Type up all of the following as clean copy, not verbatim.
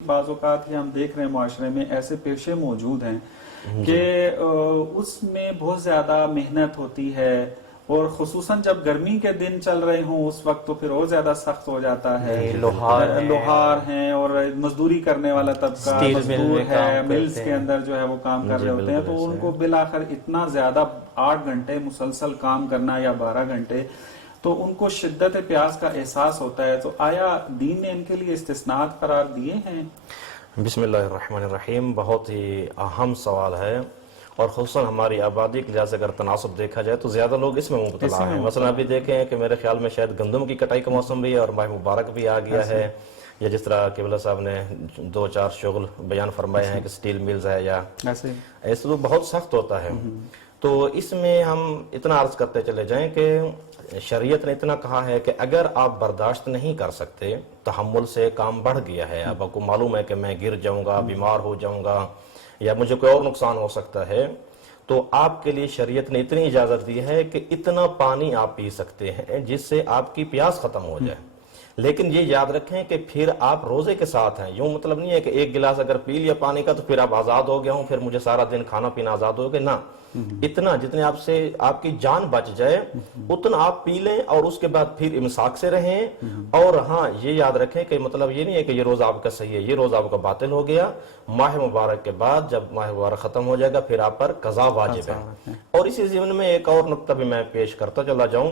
بعض اوقات ہی ہم دیکھ رہے ہیں معاشرے میں ایسے پیشے موجود ہیں کہ اس میں بہت زیادہ محنت ہوتی ہے، اور خصوصاً جب گرمی کے دن چل رہے ہوں اس وقت تو پھر اور زیادہ سخت ہو جاتا ہے۔ لوہار ہیں اور مزدوری کرنے والا طبقہ مزدور ہے، ملز کے اندر جو ہے وہ کام کر رہے ہوتے ہیں، تو ان کو بالآخر اتنا زیادہ 8 گھنٹے مسلسل کام کرنا یا 12 گھنٹے، تو ان کو شدت پیاس کا احساس ہوتا ہے۔ تو آیا دین نے ان کے لیے استثناءات قرار دیے ہیں؟ بسم اللہ الرحمن الرحیم۔ بہت ہی اہم سوال ہے، اور خصوصاً ہماری آبادی کے لحاظ سے اگر تناسب دیکھا جائے تو زیادہ لوگ اس میں مبتلا ہیں۔ مثلا ابھی دیکھیں کہ میرے خیال میں شاید گندم کی کٹائی کا موسم بھی ہے اور ماہ مبارک بھی آ گیا ہے، یا جس طرح قبلہ صاحب نے 2-4 شغل بیان فرمائے ہیں کہ سٹیل ملز ہے یا ایسے، تو بہت سخت ہوتا ہے۔ تو اس میں ہم اتنا عرض کرتے چلے جائیں کہ شریعت نے اتنا کہا ہے کہ اگر آپ برداشت نہیں کر سکتے، تحمل سے کام بڑھ گیا ہے، اب آپ کو معلوم ہے کہ میں گر جاؤں گا، بیمار ہو جاؤں گا، یا مجھے کوئی اور نقصان ہو سکتا ہے، تو آپ کے لیے شریعت نے اتنی اجازت دی ہے کہ اتنا پانی آپ پی سکتے ہیں جس سے آپ کی پیاس ختم ہو جائے۔ لیکن یہ یاد رکھیں کہ پھر آپ روزے کے ساتھ ہیں، یوں مطلب نہیں ہے کہ ایک گلاس اگر پی لیا پانی کا تو پھر آپ آزاد ہو گیا ہوں، پھر مجھے سارا دن کھانا پینا آزاد ہو گیا، نہ، اتنا جتنے آپ سے آپ کی جان بچ جائے اتنا آپ پی لیں، اور اس کے بعد پھر امساک سے رہیں۔ اور ہاں یہ یاد رکھیں کہ مطلب یہ نہیں ہے کہ یہ روزہ آپ کا صحیح ہے، یہ روزہ آپ کا باطل ہو گیا۔ ماہ مبارک کے بعد جب ماہ مبارک ختم ہو جائے گا پھر آپ پر قضا واجب ہے۔ اور اسی ضمن میں ایک اور نقطہ بھی میں پیش کرتا چلا جاؤں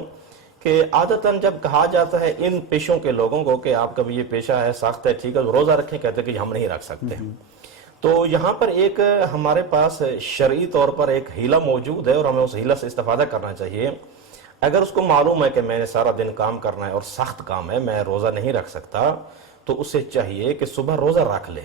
کہ عادتاً جب کہا جاتا ہے ان پیشوں کے لوگوں کو کہ آپ کا بھی یہ پیشہ ہے، سخت ہے، ٹھیک ہے، روزہ رکھیں، کہتے ہیں کہ ہم نہیں رکھ سکتے۔ تو یہاں پر ایک ہمارے پاس شرعی طور پر ایک ہیلہ موجود ہے، اور ہمیں اس ہیلہ سے استفادہ کرنا چاہیے۔ اگر اس کو معلوم ہے کہ میں نے سارا دن کام کرنا ہے اور سخت کام ہے، میں روزہ نہیں رکھ سکتا، تو اسے چاہیے کہ صبح روزہ رکھ لے۔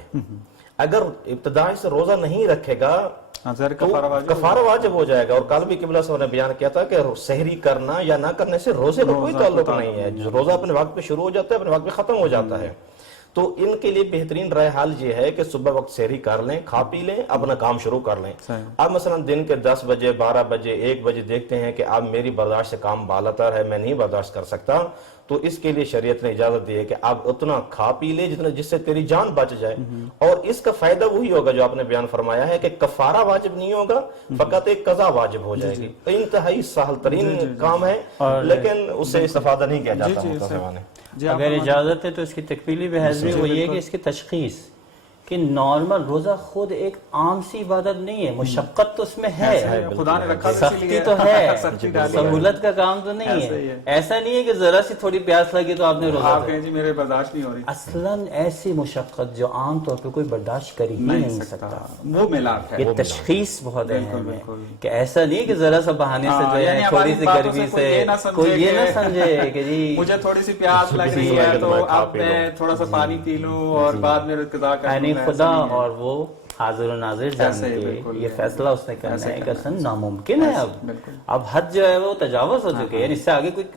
اگر ابتدائی سے روزہ نہیں رکھے گا تو کفارہ واجب ہو جائے گا۔ اور کل بھی قبلہ صاحب نے بیان کیا تھا کہ سحری کرنا یا نہ کرنے سے روزے کا کوئی تعلق نہیں ہے، روزہ اپنے وقت پہ شروع ہو جاتا ہے، اپنے وقت پہ ختم ہو جاتا ہے۔ تو ان کے لیے بہترین رائے حل یہ ہے کہ صبح وقت سحری کر لیں، کھا پی لیں، اپنا کام شروع کر لیں۔ اب مثلا دن کے 10 بجے 12 بجے 1 بجے دیکھتے ہیں کہ اب میری برداشت سے کام بالاتر ہے، میں نہیں برداشت کر سکتا، تو اس کے لیے شریعت نے اجازت دی ہے کہ اب اتنا کھا پی لے جس سے تیری جان بچ جائے۔ اور اس کا فائدہ وہی ہوگا جو آپ نے بیان فرمایا ہے کہ کفارہ واجب نہیں ہوگا، فقط ایک قضا واجب ہو جائے گی۔ انتہائی سہل ترین کام ہے، لیکن اس سے استفادہ نہیں کیا جاتا۔ اگر اجازت ہے تو اس کی تکمیلی بحث میں وہ یہ کہ اس کی تشخیص کہ نارمل روزہ خود ایک عام سی عبادت نہیں ہے، مشقت تو اس میں ہے، سختی تو ہے، سہولت کا کام تو نہیں ہے۔ ایسا نہیں ہے کہ ذرا سی تھوڑی پیاس لگی تو آپ نے روزہ آپ کہیں جی میرے برداشت نہیں ہو رہی۔ اصلاً ایسی مشقت جو عام طور پہ کوئی برداشت کر ہی نہیں سکتا، وہ ملاک ہے۔ یہ تشخیص بہت اہم ہے کہ ایسا نہیں کہ ذرا سا بہانے سے جو ہے تھوڑی سی گرمی سے کوئی یہ نہ سمجھے کہ جی مجھے تھوڑی سی پیاس لگ رہی ہے تو اب میں تھوڑا سا پانی پی لوں اور بعد میں قضا کر لوں۔ خدا اور وہ حاضر و ناظر جانتے، یہ فیصلہ اس نے کرنا ہے کہ اصلا ناممکن ہے۔ اب حد جو ہے وہ تجاوز ہو چکے ہیں، اس سے آگے کوئی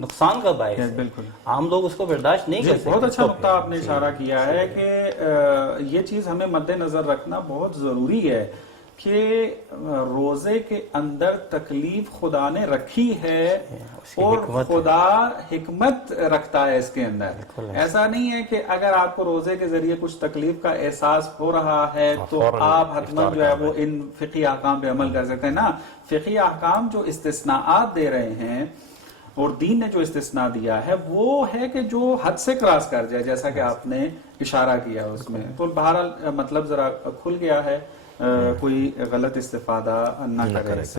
نقصان کا باعث ہے، عام لوگ اس کو برداشت نہیں کر سکتے۔ بہت اچھا نقطہ آپ نے اشارہ کیا ہے کہ یہ چیز ہمیں مد نظر رکھنا بہت ضروری ہے کہ روزے کے اندر تکلیف خدا نے رکھی ہے، اور خدا حکمت رکھتا ہے اس کے اندر۔ ایسا نہیں ہے کہ اگر آپ کو روزے کے ذریعے کچھ تکلیف کا احساس ہو رہا ہے تو آپ حتماً جو ہے وہ ان فقہی احکام پہ عمل کر سکتے ہیں۔ نا، فقہی احکام جو استثناءات دے رہے ہیں اور دین نے جو استثناء دیا ہے وہ ہے کہ جو حد سے کراس کر جائے، جیسا کہ آپ نے اشارہ کیا اس میں۔ تو بہرحال مطلب ذرا کھل گیا ہے، کوئی غلط استفادہ نہ کرے۔